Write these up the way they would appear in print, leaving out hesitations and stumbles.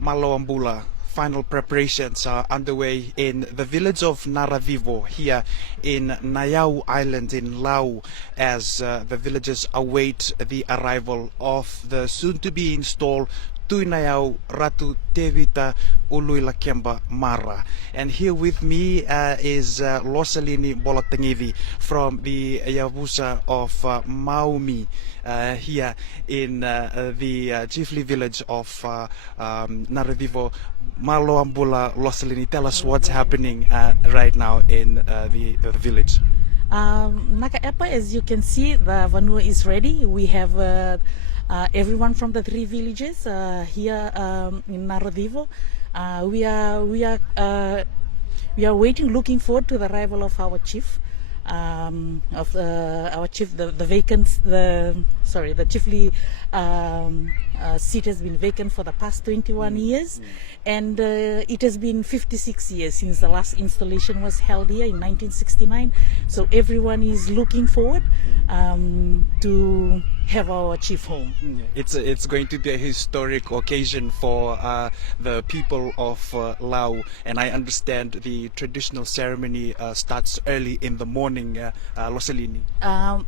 Maloambula. Final preparations are underway in the village of Narocivo here in Nayau Island in Lau as the villagers await the arrival of the soon-to-be installed Tui Nayau Ratu Tevita Uluilakeba Mara. And here with me is Losalini Bolatagici from the Yavusa of Maumi here in the chiefly village of Narocivo. Maloambula, Losalini, tell us what's happening right now in the village. Naka Epa, as you can see, the vanua is ready. We have everyone from the three villages here in Narocivo. We are waiting, looking forward to the arrival of our chief. Our chief, the chiefly seat has been vacant for the past 21 years, and it has been 56 years since the last installation was held here in 1969. So everyone is looking forward to have our chief home. It's going to be a historic occasion for the people of Lau, and I understand the traditional ceremony starts early in the morning. Losalini.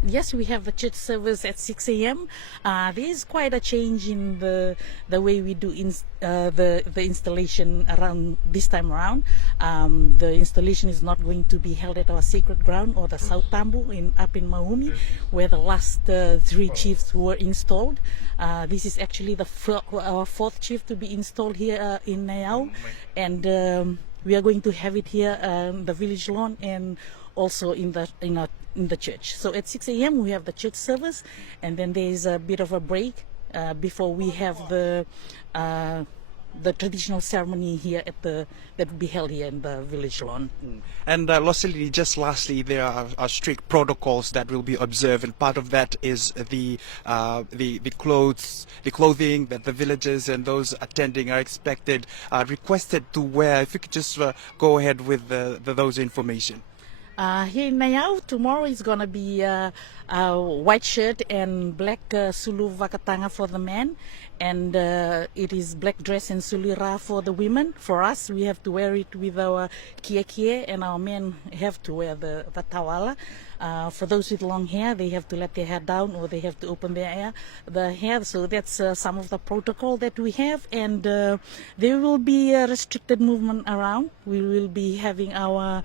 Yes, we have the church service at 6 a.m. There is quite a change in the way we do the installation around this time around. The installation is not going to be held at our sacred ground or the South Tambu up in Maumi, where the last three chiefs were installed. This is actually our fourth chief to be installed here in Nayau, and we are going to have it here the village lawn and also in the church. So at 6 a.m. we have the church service, and then there is a bit of a break before we have the traditional ceremony here that will be held here in the village lawn. And Losalini, just lastly, there are strict protocols that will be observed, and part of that is the clothing that the villagers and those attending are requested to wear. If you could just go ahead with those information. Here in Nayau, tomorrow is going to be a white shirt and black sulu vakatanga for the men, and it is black dress and sulira for the women. For us, we have to wear it with our kia, and our men have to wear the tawala. For those with long hair, they have to let their hair down, or they have to open the hair. So that's some of the protocol that we have, and there will be a restricted movement around. We will be having our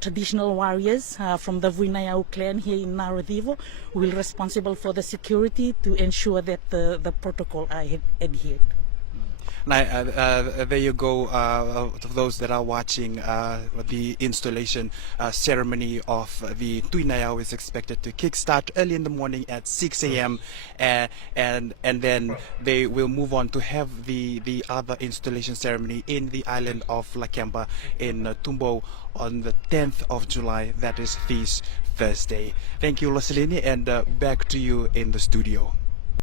traditional warriors from the Tui Nayau clan here in Narocivo, who will be responsible for the security to ensure that the protocol are adhered. Now, there you go, to those that are watching. The installation ceremony of the Tui Nayau is expected to kickstart early in the morning at 6 a.m. And then they will move on to have the other installation ceremony in the island of Lakemba in Tumbo on the 10th of July. That is this Thursday. Thank you, Losalini, and back to you in the studio.